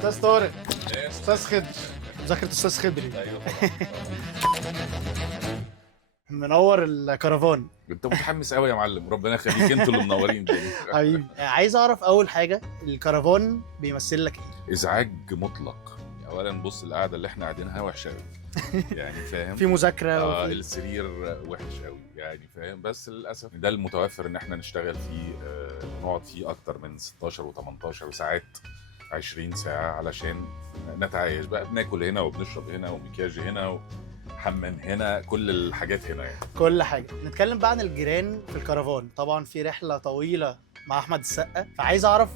استاذ طارق، استاذ خضر، مذاكره استاذ خضري. ايوه منور الكرفان. انت متحمس قوي يا معلم، ربنا يخليك، انتوا اللي منورين الدنيا. حبيبي، عايز اعرف اول حاجه الكرفان بيمثل لك ايه؟ ازعاج مطلق. اولا بص، القعده اللي احنا قاعدينها وحشه قوي، يعني فاهم، في مذاكره وفي السرير وحش قوي، يعني فاهم، بس للاسف ده المتوفر ان احنا نشتغل فيه، نقعد فيه اكتر من 16 و18 ساعات، 20 ساعه علشان نتعايش بقى، بناكل هنا وبنشرب هنا ومكياج هنا وحمام هنا، كل الحاجات هنا يعني. كل حاجه. نتكلم بقى عن الجيران في الكرفان. طبعا في رحله طويله مع احمد السقا، فعايز اعرف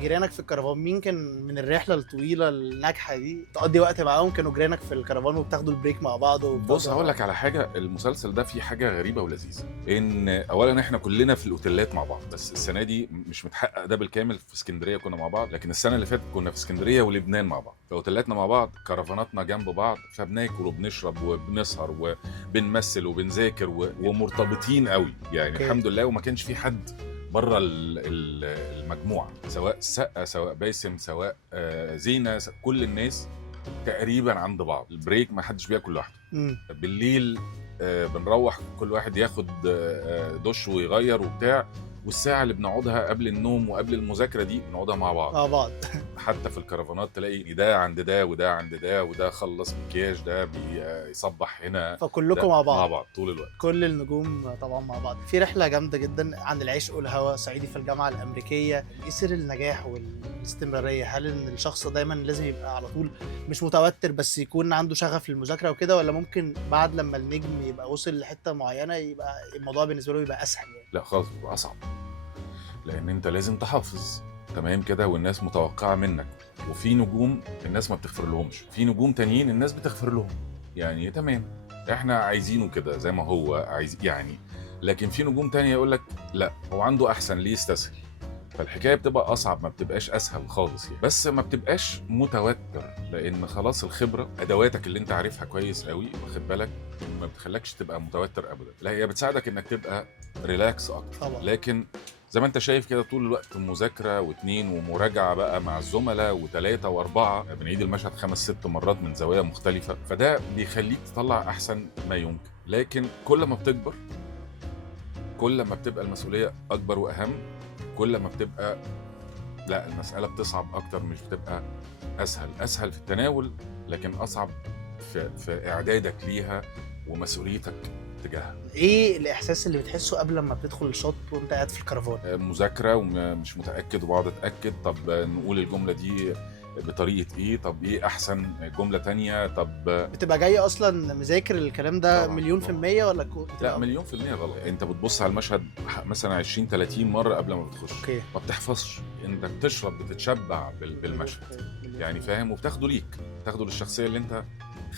جيرانك في الكرفان مين كان من الرحله الطويله الناجحه دي تقضي وقت معاهم كانوا جيرانك في الكرفان وبتاخدوا البريك مع بعض بص هقول لك على حاجه، المسلسل ده فيه حاجه غريبه ولذيذه، ان اولا احنا كلنا في الاوتيلات مع بعض، بس السنه دي مش متحقق ده بالكامل. في اسكندريه كنا مع بعض، لكن السنه اللي فاتت كنا في اسكندريه ولبنان مع بعض، فاوتيلاتنا مع بعض، كرفاناتنا جنب بعض، فبناكل وبنشرب وبنسهر وبنمثل وبنذاكر ومرتبطين قوي يعني. أوكي. الحمد لله، وما كانش في حد بره المجموعه، سواء سقا سواء باسم سواء زينه، كل الناس تقريبا عند بعض. البريك ما حدش بياكل لوحده، بالليل بنروح كل واحد ياخد دش ويغير وبتاع، والساعه اللي بنقعدها قبل النوم وقبل المذاكره دي بنقعدها مع بعض. حتى في الكرفانات تلاقي ده عند ده وده عند ده، وده خلص مكياج، ده بيصبح هنا، فكلكم مع بعض مع بعض طول الوقت. كل النجوم طبعا مع بعض. في رحله جامده جدا عن العشق والهوى، صعيدي في الجامعه الامريكيه. ايه سر النجاح والاستمراريه؟ هل ان الشخص دايما لازم يبقى على طول مش متوتر بس يكون عنده شغف للمذاكره وكده، ولا ممكن بعد لما النجم يبقى وصل لحته معينه يبقى الموضوع بالنسبه له يبقى اسهل يعني؟ لا خالص، بيبقى اصعب، لان انت لازم تحافظ تمام كده، والناس متوقعه منك، وفي نجوم الناس ما بتغفر لهمش، في نجوم تانيين الناس بتغفر لهم، يعني تمام احنا عايزينه كده زي ما هو عايز يعني، لكن في نجوم تانية يقول لك لا هو عنده احسن ليه يستسهل، فالحكايه بتبقى اصعب، ما بتبقاش اسهل خالص يعني. بس ما بتبقاش متوتر، لان خلاص الخبره، ادواتك اللي انت عارفها كويس قوي، واخد بالك، ما بتخلكش تبقى متوتر ابدا، لا هي بتساعدك انك تبقى ريلاكس اكتر طبعا. لكن زي ما انت شايف كده طول الوقت مذاكره واثنين ومراجعه بقى مع الزملاء وثلاثه واربعه، بنعيد المشهد 5-6 مرات من زوايا مختلفه، فده بيخليك تطلع احسن ما يمكن. لكن كل ما بتكبر، كل ما بتبقى المسؤوليه اكبر واهم، كل ما بتبقى لا المساله بتصعب اكتر، مش بتبقى اسهل في التناول، لكن اصعب في اعدادك ليها ومسؤوليتك تجاهها. ايه الاحساس اللي بتحسه قبل ما بتدخل الشط وانت قاعد في الكرفان؟ مذاكره ومش متاكد وبقعد اتاكد، طب نقول الجمله دي بطريقه ايه، طب ايه احسن جمله تانية، طب بتبقى جاي اصلا مذاكر الكلام ده طبعاً. مليون في المية ولا لا 100% غلط. انت بتبص على المشهد مثلا 20-30 مره قبل ما بتخش، اوكي. ما بتحفظش، انت بتشرب بتتشبع بالمشهد يعني فاهم، وبتاخده ليك، بتاخده للشخصيه اللي انت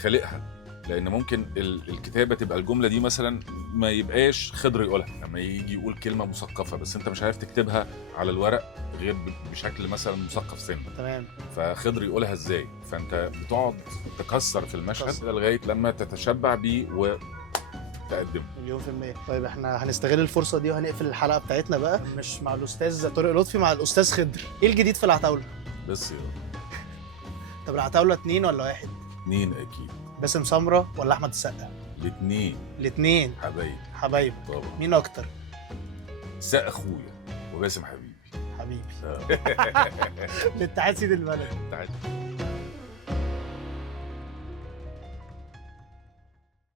خالقها، لان ممكن الكتابه تبقى الجمله دي مثلا ما يبقاش خضر يقولها، لما يجي يقول كلمه مثقفه بس انت مش عارف تكتبها على الورق غير بشكل مثلا مثقف سن، تمام، فخضر يقولها ازاي، فانت بتقعد تكسر في المشهد لغايه لما تتشبع بيه وتقدمه. مليون في المية. طيب احنا هنستغل الفرصة دي وهنقفل الحلقة بتاعتنا بقى، مش مع الأستاذ طارق لطفي، مع الأستاذ خضر. ايه الجديد في العتاولة؟ بس طب العتاولة 2 ولا 1؟ 2 اكيد. باسم سمرة ولا أحمد السقا؟ الاثنين الاتنين حبايب. حبايب. طبعا. مين أكتر؟ سقا اخويا وباسم حبيبي. حبيبي. الاتحاد سيد البلد. تعال.